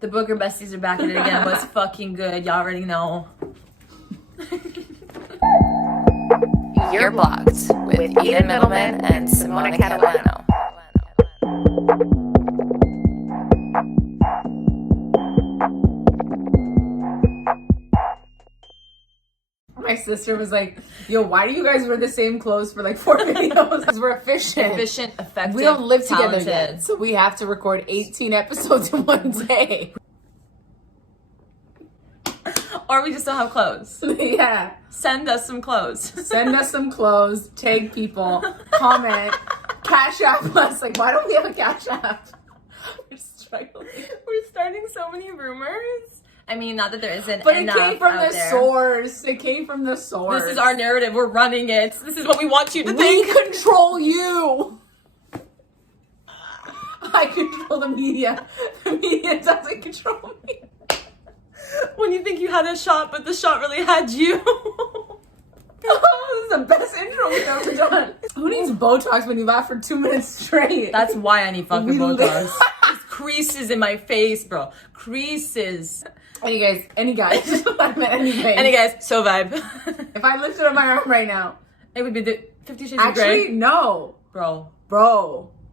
The Booger Besties are back at it again, but it's fucking good. Y'all already know. You're Blocked with Eden Middleman and Simona Catalano. My sister was like, yo, why do you guys wear the same clothes for like 4 videos? Because we're efficient. Efficient, effective, we don't live talented. together yet, so we have to record 18 episodes in one day. Or we just don't have clothes. Yeah. Send us some clothes. Send us some clothes, tag people, comment, Cash App us. Like, why don't we have a Cash App? We're struggling. We're starting so many rumors. I mean, not that there isn't but it enough came from out the there. source. It came from the source. This is our narrative. We're running it. This is what we want you to We think. control you. I control the media. The media doesn't control me. When you think you had a shot, but the shot really had you. Oh, this is the best intro we've ever done. Who needs Botox when you laugh for 2 minutes straight? That's why I need fucking We Botox. li- There's creases in my face, bro. Creases. Any guys. I meant anyways. Any guys, so vibe. If I lifted up my arm right now. It would be the 50 Shades of Grey. Actually, no. Bro.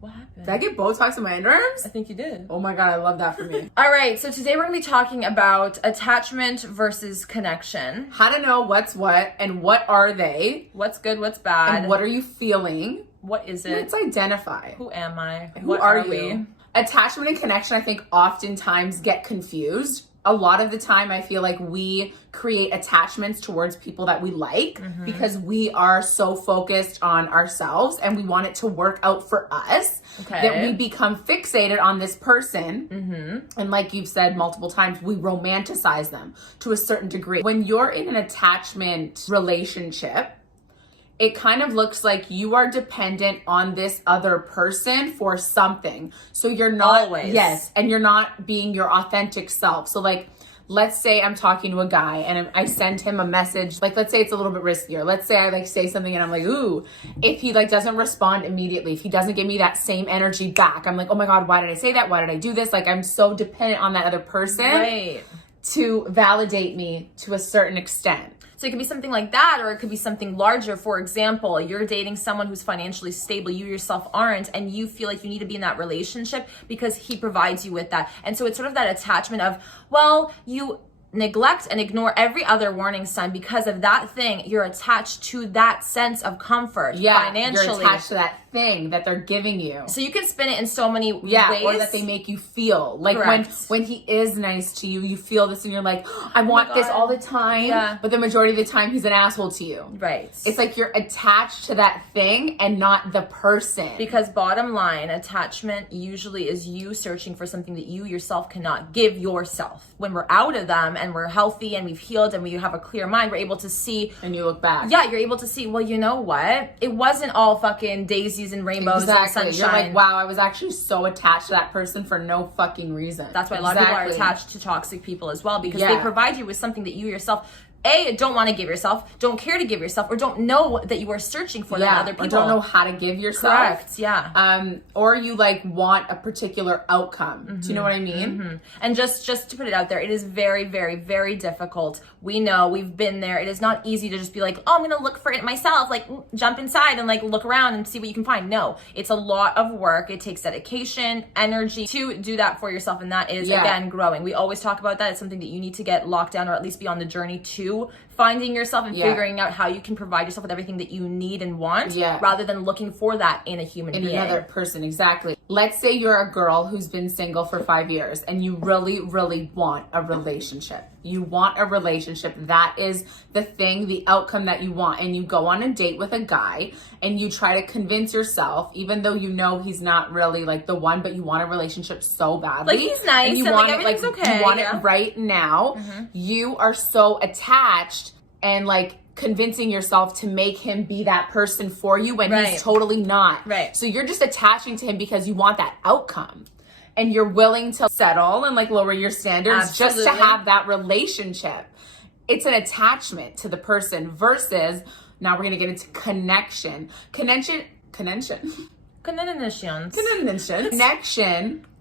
What What happened? Did I get Botox in my underarms? I think you did. Oh my god, I love that for me. All right, so today we're going to be talking about attachment versus connection. How to know what's what and what are they What's good, what's bad. and what are you feeling? What is it? Let's identify. Who am I? Who What are we? you? Attachment and connection, I think, oftentimes get confused. A lot of the time, I feel like we create attachments towards people that we like because we are so focused on ourselves and we want it to work out for us that we become fixated on this person. And like you've said multiple times, we romanticize them to a certain degree. When you're in an attachment relationship, it kind of looks like you are dependent on this other person for something. So you're not, Always. yes, and you're not being your authentic self. So like, let's say I'm talking to a guy and I send him a message. Like, let's say it's a little bit riskier. Let's say I like say something and I'm like, ooh, if he like doesn't respond immediately, if he doesn't give me that same energy back, I'm like, oh my God, why did I say that? Why did I do this? Like, I'm so dependent on that other person Right. to validate me to a certain extent. So it could be something like that, or it could be something larger. For example, you're dating someone who's financially stable, you yourself aren't, and you feel like you need to be in that relationship because he provides you with that. And so it's sort of that attachment of, well, you neglect and ignore every other warning sign because of that thing. You're attached to that sense of comfort financially. You're attached to that thing that they're giving you. So you can spin it in so many ways. Or that they make you feel. Like when he is nice to you, you feel this and you're like, oh, I want this all the time. Yeah. But the majority of the time he's an asshole to you. Right. It's like you're attached to that thing and not the person. Because bottom line, attachment usually is you searching for something that you yourself cannot give yourself. When we're out of them and we're healthy and we've healed and we have a clear mind, we're able to see. And you look back. Yeah, you're able to see, well, you know what? It wasn't all fucking daisies and rainbows and sunshine. You're like, wow, I was actually so attached to that person for no fucking reason. That's why a lot of people are attached to toxic people as well, because they provide you with something that you yourself don't want to give yourself, don't care to give yourself, or don't know that you are searching for that in other people. Or don't know how to give yourself. Correct, yeah. Or you like want a particular outcome. Do you know what I mean? And just to put it out there, it is very, very, very difficult. We know, we've been there. It is not easy to just be like, oh, I'm going to look for it myself. Like, jump inside and like look around and see what you can find. No, it's a lot of work. It takes dedication, energy to do that for yourself. And that is, again, growing. We always talk about that. It's something that you need to get locked down or at least be on the journey to finding yourself and figuring out how you can provide yourself with everything that you need and want rather than looking for that in a human being. In another person, exactly. Let's say you're a girl who's been single for 5 years and you really, really want a relationship. You want a relationship. That is the thing, the outcome that you want. And you go on a date with a guy and you try to convince yourself, even though you know he's not really like the one, but you want a relationship so badly. Like he's nice and, you and want like everything's it, okay. You want it right now. You are so attached and like convincing yourself to make him be that person for you when he's totally not. Right. So you're just attaching to him because you want that outcome. And you're willing to settle and like lower your standards just to have that relationship. It's an attachment to the person versus, now we're going to get into connection. Connection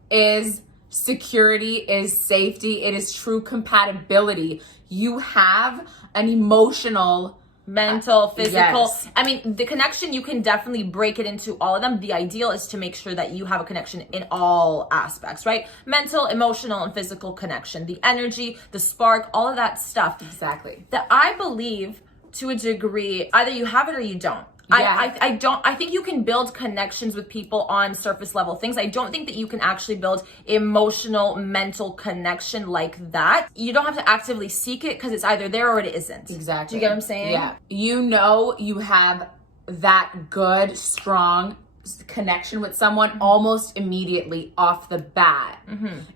is security, is safety, it is true compatibility. You have an emotional, mental, physical. Yes. I mean, the connection, you can definitely break it into all of them. The ideal is to make sure that you have a connection in all aspects, right? Mental, emotional, and physical connection. The energy, the spark, all of that stuff. Exactly. That I believe to a degree, either you have it or you don't. Yeah. I think you can build connections with people on surface level things. I don't think that you can actually build emotional, mental connection like that. You don't have to actively seek it because it's either there or it isn't. Exactly. Do you get what I'm saying? Yeah. You know, you have that good, strong connection with someone almost immediately off the bat.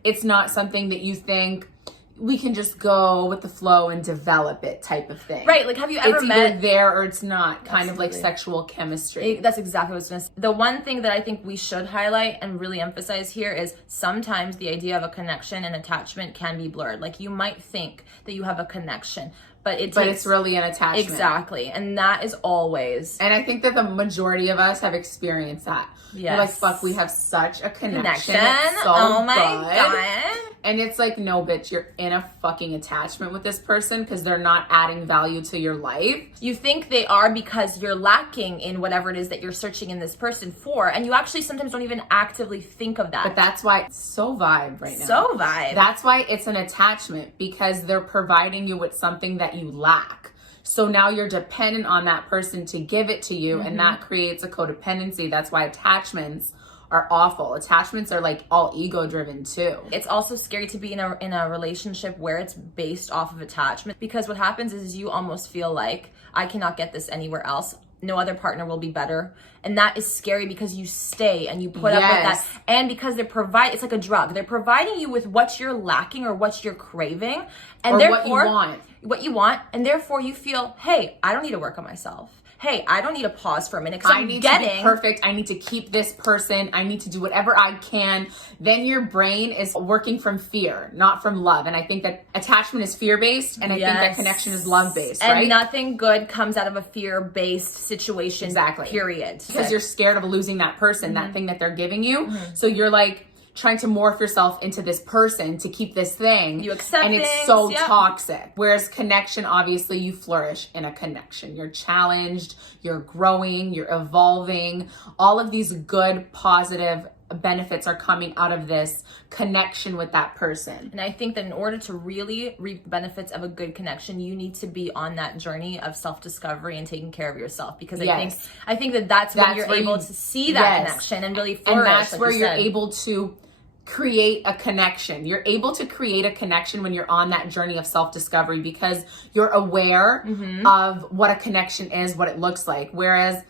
It's not something that you think we can just go with the flow and develop it type of thing. Right. Like, have you ever it's met either there or it's not, kind of like Absolutely. sexual chemistry. That's exactly what I was going to say. The one thing that I think we should highlight and really emphasize here is sometimes the idea of a connection and attachment can be blurred. Like, you might think that you have a connection, but it's really an attachment. Exactly. And that is always. And I think that the majority of us have experienced that. Yes. We're like, fuck, we have such a connection. Connection. It's so Oh my good. God. And it's like, no, bitch, you're in a fucking attachment with this person because they're not adding value to your life. You think they are because you're lacking in whatever it is that you're searching in this person for. And you actually sometimes don't even actively think of that. But that's why it's so vibe right now. So vibe. That's why it's an attachment, because they're providing you with something that you lack. So now you're dependent on that person to give it to you, and that creates a codependency. That's why attachments are awful. Attachments are like all ego driven too. It's also scary to be in a relationship where it's based off of attachment, because what happens is you almost feel like, I cannot get this anywhere else. No other partner will be better. And that is scary because you stay and you put up with that. And because it's like a drug. They're providing you with what you're lacking or what you're craving. And Or therefore, what you want. What you want. And therefore you feel, hey, I don't need to work on myself. Hey, I don't need to pause for a minute because I need to be perfect. I need to keep this person. I need to do whatever I can. Then your brain is working from fear, not from love. And I think that attachment is fear-based, and I think that connection is love-based, right? And nothing good comes out of a fear-based situation, Exactly. period. Because you're scared of losing that person, that thing that they're giving you. So you're like trying to morph yourself into this person to keep this thing. You accept and it's things, so yep. toxic. Whereas connection, obviously you flourish in a connection. You're challenged, you're growing, you're evolving. All of these good, positive benefits are coming out of this connection with that person. And I think that in order to really reap the benefits of a good connection, you need to be on that journey of self-discovery and taking care of yourself. Because I think that that's when you're able to see that connection and really flourish. And that's like where you you're said. able to create a connection. You're able to create a connection when you're on that journey of self-discovery, because you're aware of what a connection is, what it looks like. Whereas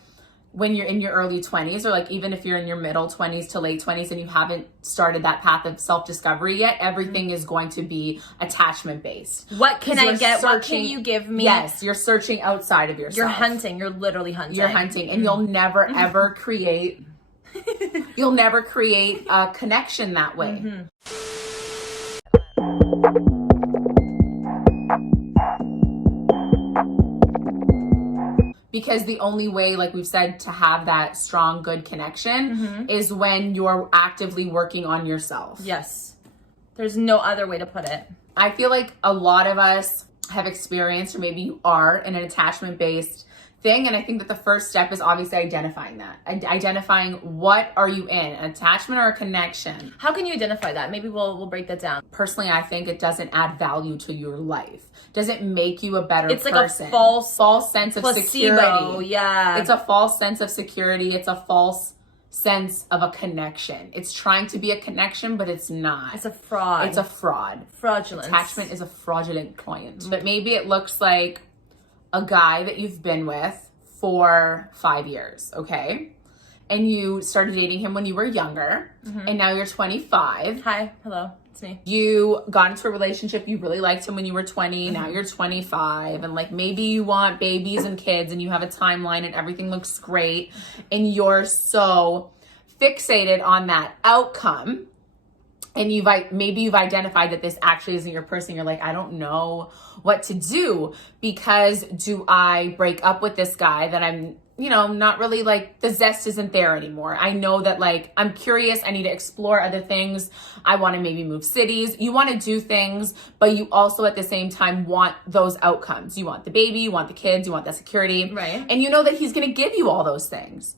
when you're in your early 20s, or like even if you're in your middle 20s to late 20s and you haven't started that path of self-discovery yet, everything is going to be attachment based. What can I get? What can you give me? Yes, you're searching outside of yourself. You're hunting. You're literally hunting. You're hunting, and you'll never ever create a connection that way. Because the only way, like we've said, to have that strong, good connection is when you're actively working on yourself. Yes. There's no other way to put it. I feel like a lot of us have experienced, or maybe you are, in an attachment-based thing. And I think that the first step is obviously identifying that. Identifying, what are you in, an attachment or a connection? How can you identify that? Maybe we'll break that down. Personally, I think it doesn't add value to your life. Doesn't make you a better person. It's like a false sense of placebo, security. yeah. It's a false sense of security. It's a false sense of a connection. It's trying to be a connection, but it's not. It's a fraud. It's a fraud. Fraudulence. Attachment is a fraudulent client. But maybe it looks like a guy that you've been with for 5 years, okay? And you started dating him when you were younger, and now you're 25. Hi, hello, it's me. You got into a relationship, you really liked him when you were 20, now you're 25, and like maybe you want babies and kids, and you have a timeline and everything looks great, and you're so fixated on that outcome, and maybe you've identified that this actually isn't your person. You're like, I don't know what to do, because do I break up with this guy that I'm you know, not really like the zest isn't there anymore. I know that like I'm curious, I need to explore other things. I want to maybe move cities. You want to do things, but you also at the same time want those outcomes. You want the baby, you want the kids, you want that security. Right. And you know that he's going to give you all those things.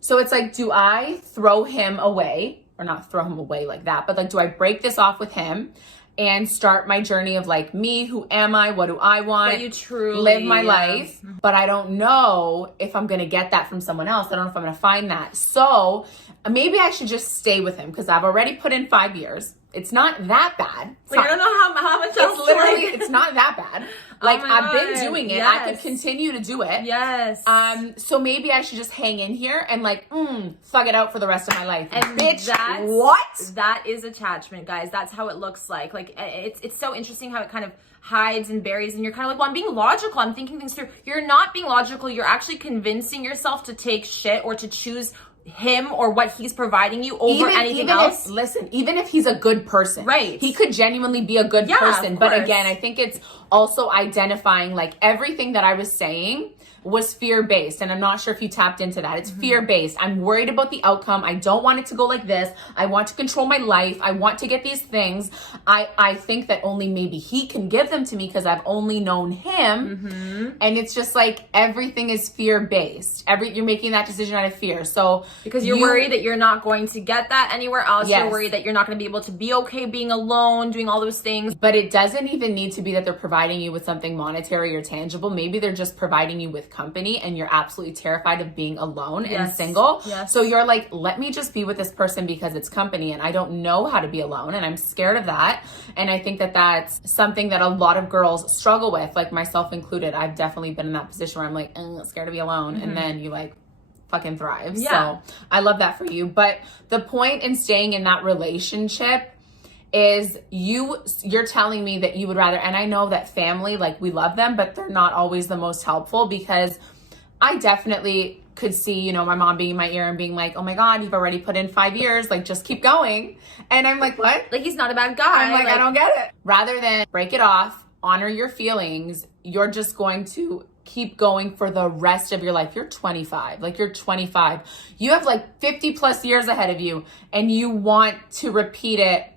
So it's like, do I throw him away, or not throw him away like that, but like, do I break this off with him and start my journey of like, me, who am I? What do I want? But you truly live my life, but I don't know if I'm going to get that from someone else. I don't know if I'm going to find that. So maybe I should just stay with him because I've already put in 5 years. It's not that bad. Like, I don't know how much else. It's literally, it's not that bad. Like, I've been God. doing it. Yes. I could continue to do it. Yes. So maybe I should just hang in here and like, thug it out for the rest of my life. And bitch, that's, what? That is attachment, guys. That's how it looks like. Like, it's so interesting how it kind of hides and buries, and you're kind of like, well, I'm being logical. I'm thinking things through. You're not being logical. You're actually convincing yourself to take shit or to choose him or what he's providing you over anything else. Even if he's a good person, right? He could genuinely be a good person. Of But course. again, I think it's also identifying like everything that I was saying was fear-based. And I'm not sure if you tapped into that. It's fear-based. I'm worried about the outcome. I don't want it to go like this. I want to control my life. I want to get these things. I think that only maybe he can give them to me because I've only known him. And it's just like everything is fear-based. You're making that decision out of fear. So because you're worried that you're not going to get that anywhere else. Yes. You're worried that you're not going to be able to be okay being alone, doing all those things. But it doesn't even need to be that they're providing you with something monetary or tangible. Maybe they're just providing you with company and you're absolutely terrified of being alone and single. Yes. So you're like, let me just be with this person because it's company and I don't know how to be alone and I'm scared of that. And I think that that's something that a lot of girls struggle with, like myself included. I've definitely been in that position where I'm like, scared to be alone. And then you like fucking thrive. Yeah. So I love that for you. But the point in staying in that relationship is you're telling me that you would rather, and I know that family, like we love them, but they're not always the most helpful because I definitely could see, you know, my mom being in my ear and being like, oh my God, you've already put in 5 years, like just keep going. And I'm like, what? Like, he's not a bad guy. I'm like, I don't get it. Rather than break it off, honor your feelings, you're just going to keep going for the rest of your life. You're 25. Like, you're 25. You have like 50 plus years ahead of you and you want to repeat it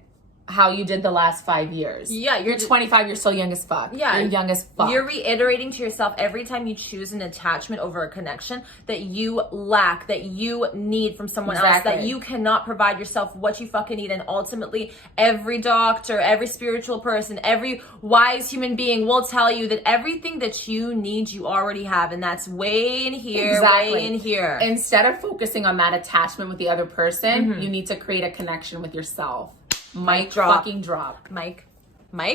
how you did the last 5 years. Yeah, you're 25, you're still young as fuck. Yeah, you're young as fuck. You're reiterating to yourself every time you choose an attachment over a connection that you lack, that you need from someone else, that you cannot provide yourself what you fucking need. And ultimately, every doctor, every spiritual person, every wise human being will tell you that everything that you need, you already have. And that's way in here, way in here. Instead of focusing on that attachment with the other person, you need to create a connection with yourself. Mic fucking drop. Mic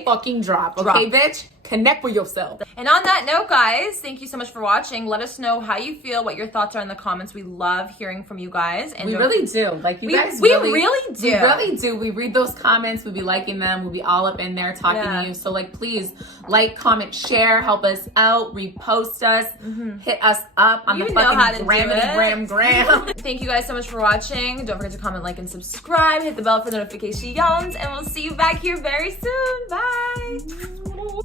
fucking drop. Okay, bitch? Connect with yourself. And on that note, guys, thank you so much for watching. Let us know how you feel, what your thoughts are in the comments. We love hearing from you guys. And we really do. Like, you guys we really do. We really do. We read those comments. We be liking them. We be all up in there talking to you. So, like, please like, comment, share, help us out, repost us, hit us up on the fucking gram. Thank you guys so much for watching. Don't forget to comment, like, and subscribe. Hit the bell for notifications. And we'll see you back here very soon. Bye.